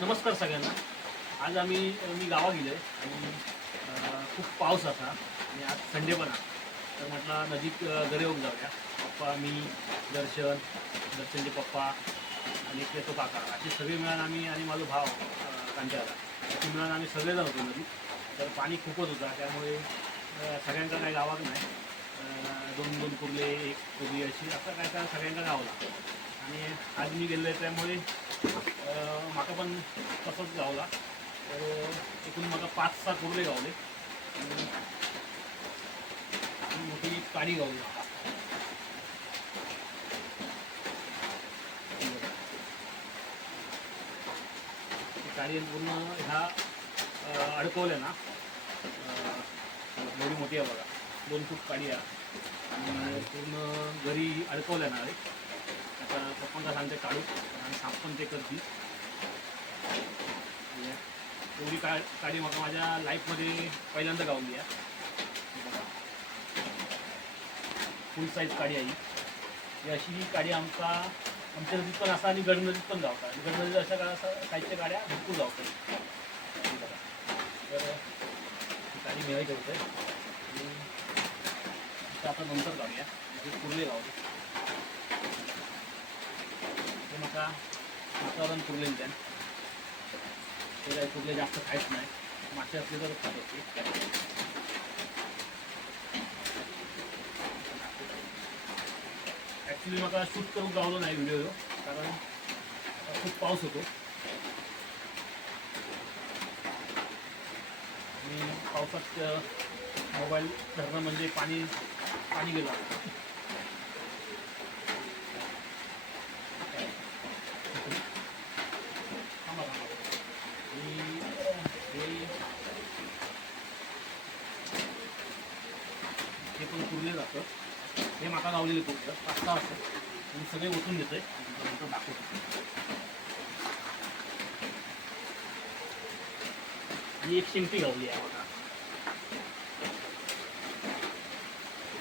नमस्कार सगळ्यांना. आज आम्ही मी गावा गेलो आहे आणि खूप पाऊस असा आणि आज संडे पण आहे. तर म्हटलं नजीक अं, घरी येऊन जाऊया. पप्पा मी दर्शन दर्शनचे पप्पा आणि तो काका. असे सगळे मिळून आम्ही आणि माझा भाव अं, कांच्याला असे मिळून आम्ही सगळेजण होतो नदी. तर पाणी खूपच होता. त्यामुळे सगळ्यांचा सगळ्यांका काही गावात नाही. दोन दोन कुर्ले एक कुर्ली अशी असं काय काय सगळ्यांका गावला. आणि आज मी गेलो आहे त्यामुळे माका म्हाका पण तसंच गावला. तर एकूण म्हाका पाच सहा कुर्ले गावले. मोठी काडी गावली. काडी पूर्ण ह्या अडकवल्या ना. एवढी मोठी आहे बघा. दोन फूट काडी आहे. आणि पूर्ण घरी अडकवल्या ना रे आता पप्पांका काढू आणि साप पण ते करतील. एवढी का काडी म्हाका माझ्या लाईफमध्ये पहिल्यांदा गावली आहे. फुल साईज काडी आहे ही. ही अशी काडी आमचा आमच्या नदीत पण असा आणि गड नदीत पण गावतात आणि गड नदीत अशा का साईजच्या गाड्या भरपूर गावतात तर ही काडी मिळायची होते आणि आता नंतर गावूया म्हणजे कुर्ले गावले का? वातावरण पुरलें त्यान ते काही कुठले जास्त खायच नाही. मासे असले तर खात होते. ॲक्च्युली मला शूट करून गावलो नाही व्हिडिओ कारण खूप पाऊस होतो. आणि पावसात मोबाईल धरणं म्हणजे पाणी पाणी गेलं थांबा, थांबा. आणि, हे हे पण पुरले जातं हे माका गावलेले फक्त पाच सहा मी सगळे ओतून घेतोय. नंतर दाखवतो. ही एक शिंपी गावली आहे बघा.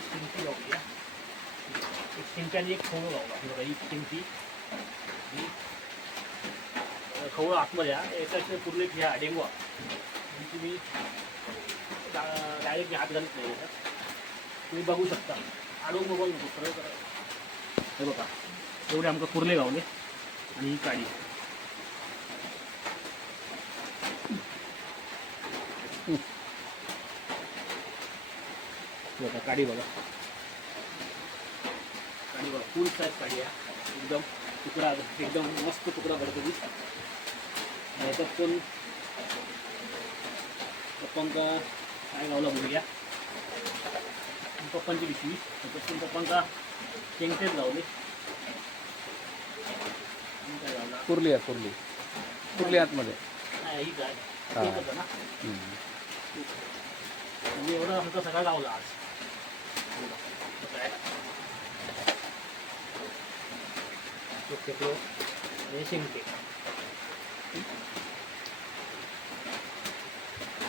शिंपी गावली आहे. एक शिंपी आणि एक खवळं गावला बघा ही शिंपी ही खवळं आतमध्ये पूर्ण याच्यात घ्या डेंगवा तुम्ही डायरेक्ट हात घालत नाही तुम्ही बघू शकता. आडून बघू नको सरळ करा हे बघा एवढे आमका कुर्ले गावले आणि ही काळी बघा काडी बघा. काडी बघा फुल साईज काडी आहे. एकदम तुकडा एकदम मस्त तुकडा भरतो याच्यात पण पप्पांका काय गावला बघूया पप्पांची पिशवी त्याच्यात पण पप्पांका शेंगतेच लावला कुर्ली आहे कुर्ली. कुर्ली आतमध्ये. नाही ही काय हा. तेच होतं ना? हम्म. म्हणजे एवढा आमचा सगळा गावला आज. कसं आहे? शक्यतो हे शेंगते.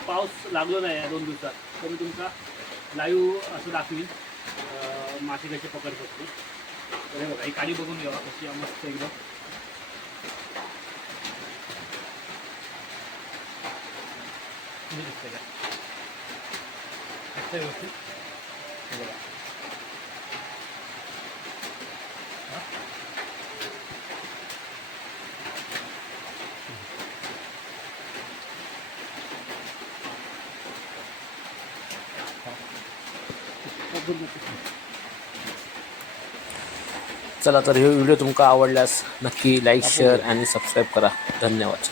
पाऊस लागलो नाही या दोन दिवसात. तर तुमचा लाईव्ह असं दाखवीन. मासे कसे पकड शकतो तर हे बघा ही काडी बघून घ्यावा कशी मस्त एकदम. दिसते का? व्यवस्थित बघा. चला तर हे व्हिडिओ तुमका आवडल्यास नक्की लाईक शेअर आणि सबस्क्राईब करा. धन्यवाद.